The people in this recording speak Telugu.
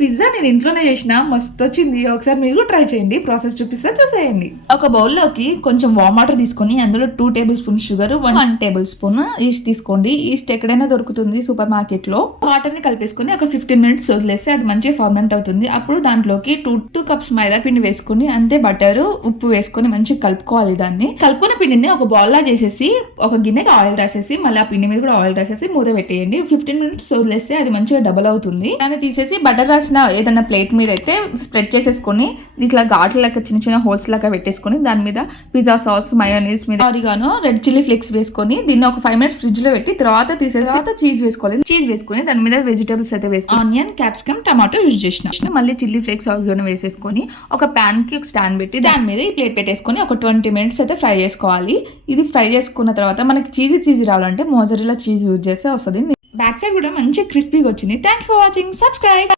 పిజ్జా నేను ఇంట్లోనే చేసిన మస్తు వచ్చింది. ఒకసారి మీరు కూడా ట్రై చేయండి. ప్రాసెస్ చూపిస్తా చూసేయండి. ఒక బౌల్లోకి కొంచెం వామ్ వాటర్ తీసుకొని అందులో 2 table spoon sugar, 1 table spoon east తీసుకోండి. ఈస్ట్ ఎక్కడైనా దొరుకుతుంది సూపర్ మార్కెట్ లో. వాటర్ ని కలిపేసుకొని ఒక 15 మినిట్స్ వదిలేస్తే అది మంచిగా ఫర్మెంట్ అవుతుంది. అప్పుడు దాంట్లోకి 2 కప్స్ మైదా పిండి వేసుకుని అంతే బటర్, ఉప్పు వేసుకొని మంచిగా కలుపుకోవాలి. దాన్ని కలుపుకున్న పిండిని ఒక బౌల్ లా చేసేసి ఒక గిన్నెకి ఆయిల్ రాసేసి మళ్ళీ ఆ పిండి మీద కూడా ఆయిల్ రాసేసి మూత పెట్టేయండి. 15 మినిట్స్ వదిలేస్తే అది మంచిగా డబల్ అవుతుంది. దాన్ని తీసేసి బటర్ రాసిన ఏదైనా ప్లేట్ మీద అయితే స్ప్రెడ్ చేసేసుకొని ఇట్లా ఘాట్లు లెక్క చిన్న చిన్న హోల్స్ లాగా పెట్టేసుకొని దాని మీద పిజ్జా సాస్, మయోనీస్ మీద ఆరిగానో, రెడ్ చిల్లీ ఫ్లేక్స్ వేసుకొని దీన్ని ఒక 5 మినిట్స్ ఫ్రిడ్జ్ లో పెట్టి తర్వాత తీసేసి చీజ్ వేసుకోవాలి. చీజ్ వేసుకొని దాని మీద వెజిటేబుల్స్ అయితే వేసుకొని ఆనియన్, క్యాప్సికమ్, టమాటో యూజ్ చేసిన మళ్ళీ చిల్లీ ఫ్లేక్స్ ఆరిగానో వేసేసుకొని ఒక ప్యాన్ కి ఒక స్టాండ్ పెట్టి దాని మీద ఈ ప్లేట్ పెట్టేసుకొని ఒక 20 మినిట్స్ అయితే ఫ్రై చేసుకోవాలి. ఇది ఫ్రై చేసుకున్న తర్వాత మనకి చీజీ రావాలంటే మోజరెల్లా చీజ్ యూజ్ చేస్తే వస్తుంది. బ్యాక్ సైడ్ కూడా మంచి క్రిస్పీగా వచ్చింది. Thank you for watching. Subscribe.